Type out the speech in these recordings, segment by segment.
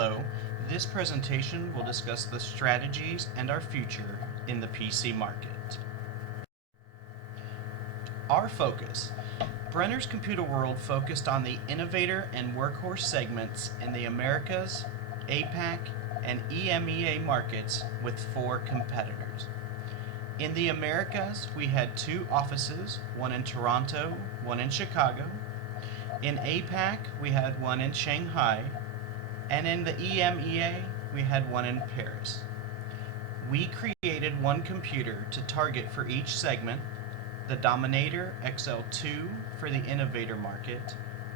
Hello, this presentation will discuss the strategies and our future in the PC market. Our focus. Brenner's Computer World focused on the innovator and workhorse segments in the Americas, APAC, and EMEA markets with 4 competitors. In the Americas, we had 2 offices, one in Toronto, one in Chicago. In APAC, we had one in Shanghai, and in the EMEA, we had one in Paris. We created one computer to target for each segment, the Dominator XL2 for the innovator market,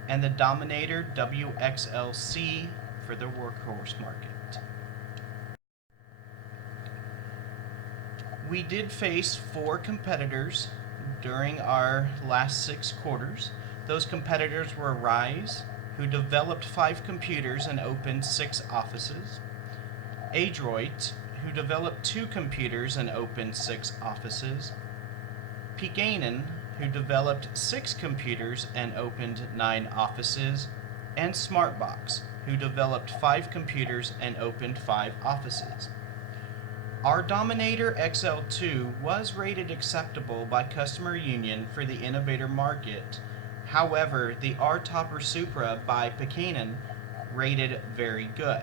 and the Dominator WXLC for the workhorse market. We did face 4 competitors during our last 6 quarters. Those competitors were Rise, who developed 5 computers and opened 6 offices; Adroit, who developed 2 computers and opened 6 offices; Pekanen, who developed 6 computers and opened 9 offices; and Smartbox, who developed 5 computers and opened 5 offices. Our Dominator XL2 was rated acceptable by Customer Union for the innovator market. However, the R-Topper Supra by Pekanen rated very good.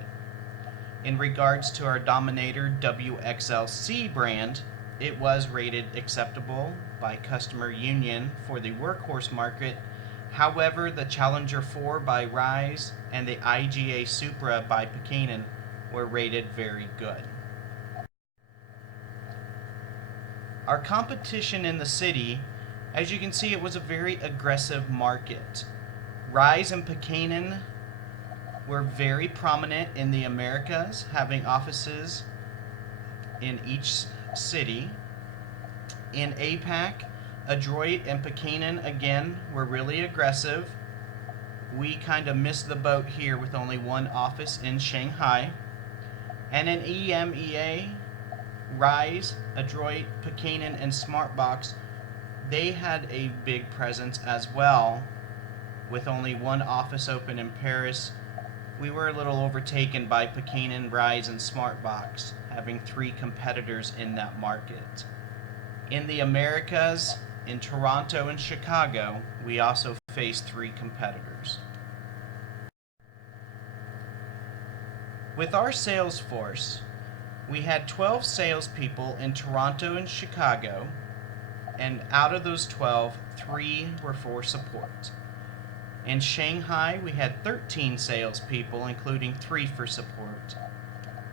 In regards to our Dominator WXLC brand, it was rated acceptable by Customer Union for the workhorse market. However, the Challenger 4 by Rise and the IGA Supra by Pekanen were rated very good. Our competition in the city, as you can see, it was a very aggressive market. Rise and Pekanen were very prominent in the Americas, having offices in each city. In APAC, Adroit and Pekanen again were really aggressive. We kind of missed the boat here with only 1 office in Shanghai. And in EMEA, Rise, Adroit, Pekanen, and Smartbox, they had a big presence as well. With only 1 office open in Paris, we were a little overtaken by Pekanen, Rise, and Smartbox, having 3 competitors in that market. In the Americas, in Toronto and Chicago, we also faced 3 competitors. With our sales force, we had 12 salespeople in Toronto and Chicago, and out of those 12, 3 were for support. In Shanghai, we had 13 salespeople, including 3 for support.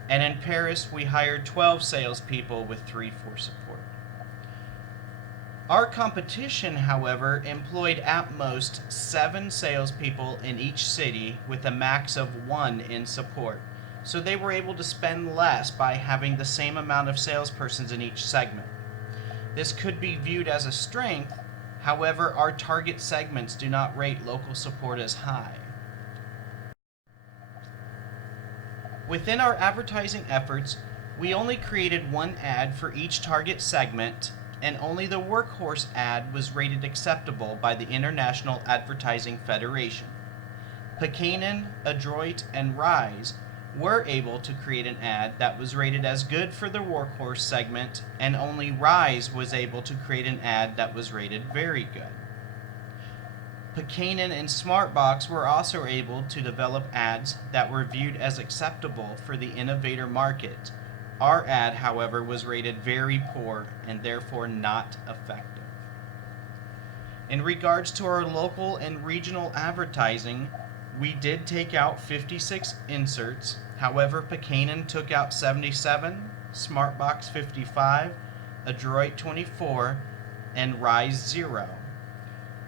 And in Paris, we hired 12 salespeople with 3 for support. Our competition, however, employed at most 7 salespeople in each city with a max of 1 in support. So they were able to spend less by having the same amount of salespersons in each segment. This could be viewed as a strength. However, our target segments do not rate local support as high. Within our advertising efforts, we only created 1 ad for each target segment, and only the workhorse ad was rated acceptable by the International Advertising Federation. Pekanen, Adroit, and Rise were able to create an ad that was rated as good for the workhorse segment, and only Rise was able to create an ad that was rated very good. Pekanen and Smartbox were also able to develop ads that were viewed as acceptable for the innovator market. Our ad, however, was rated very poor and therefore not effective. In regards to our local and regional advertising, we did take out 56 inserts. However, Pekanen took out 77, Smartbox 55, Adroit 24, and Rise 0.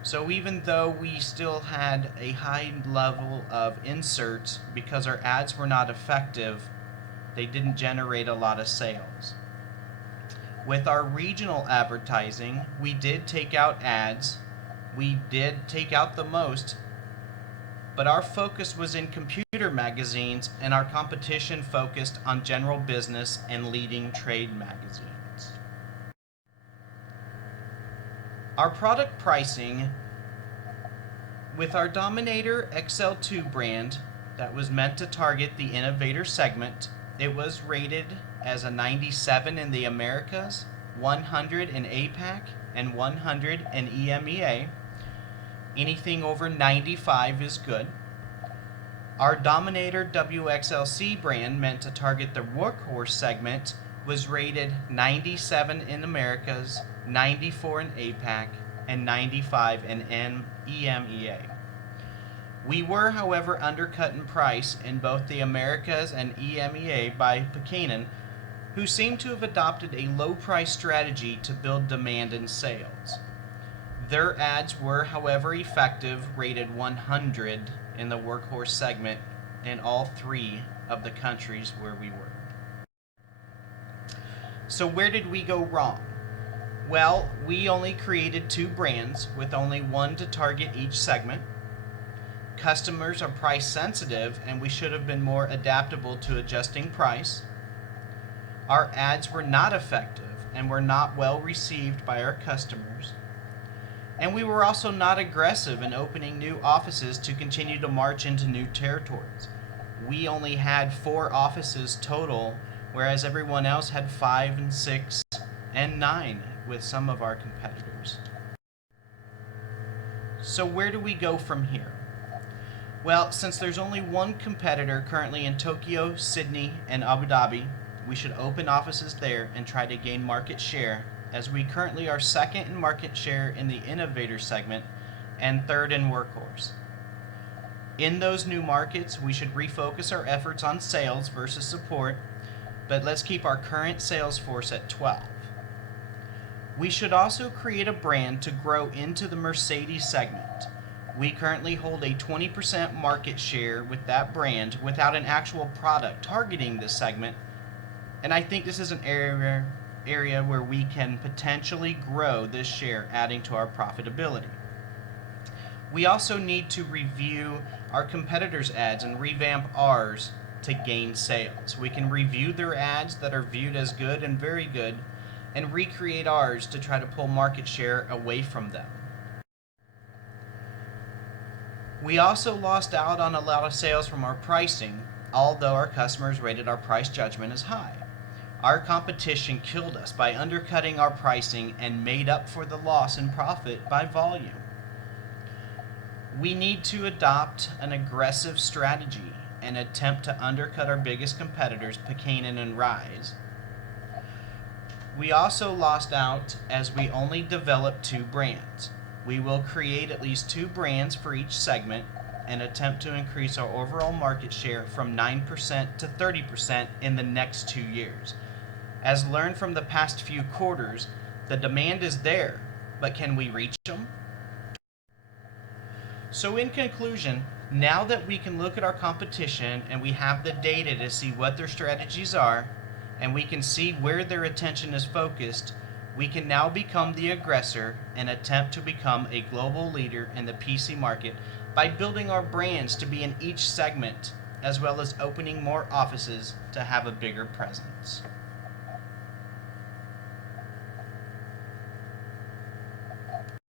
So even though we still had a high level of inserts, because our ads were not effective, they didn't generate a lot of sales. With our regional advertising, we did take out ads. We did take out the most, but our focus was in computer magazines, and our competition focused on general business and leading trade magazines. Our product pricing, with our Dominator XL2 brand, that was meant to target the innovator segment. It was rated as a 97 in the Americas, 100 in APAC, and 100 in EMEA. Anything over 95 is good. Our Dominator WXLC brand, meant to target the workhorse segment, was rated 97 in Americas, 94 in APAC, and 95 in EMEA. We were, however, undercut in price in both the Americas and EMEA by Buchanan, who seemed to have adopted a low-price strategy to build demand and sales. Their ads were, however, effective, rated 100 in the workhorse segment in all 3 of the countries where we were. So where did we go wrong? Well, we only created 2 brands with only one to target each segment. Customers are price sensitive, and we should have been more adaptable to adjusting price. Our ads were not effective and were not well received by our customers. And we were also not aggressive in opening new offices to continue to march into new territories. We only had 4 offices total, whereas everyone else had 5 and 6 and 9 with some of our competitors. So where do we go from here? Well, since there's only one competitor currently in Tokyo, Sydney, and Abu Dhabi, we should open offices there and try to gain market share, as we currently are 2nd in market share in the innovator segment and 3rd in workhorse. In those new markets, we should refocus our efforts on sales versus support, but let's keep our current sales force at 12. We should also create a brand to grow into the Mercedes segment. We currently hold a 20% market share with that brand without an actual product targeting this segment, and I think this is an area where we can potentially grow this share, adding to our profitability. We also need to review our competitors' ads and revamp ours to gain sales. We can review their ads that are viewed as good and very good and recreate ours to try to pull market share away from them. We also lost out on a lot of sales from our pricing, although our customers rated our price judgment as high. Our competition killed us by undercutting our pricing and made up for the loss in profit by volume. We need to adopt an aggressive strategy and attempt to undercut our biggest competitors, Buchanan and Rise. We also lost out as we only developed 2 brands. We will create at least 2 brands for each segment and attempt to increase our overall market share from 9% to 30% in the next 2 years. As learned from the past few quarters, the demand is there, but can we reach them? So in conclusion, now that we can look at our competition and we have the data to see what their strategies are, and we can see where their attention is focused, we can now become the aggressor and attempt to become a global leader in the PC market by building our brands to be in each segment, as well as opening more offices to have a bigger presence.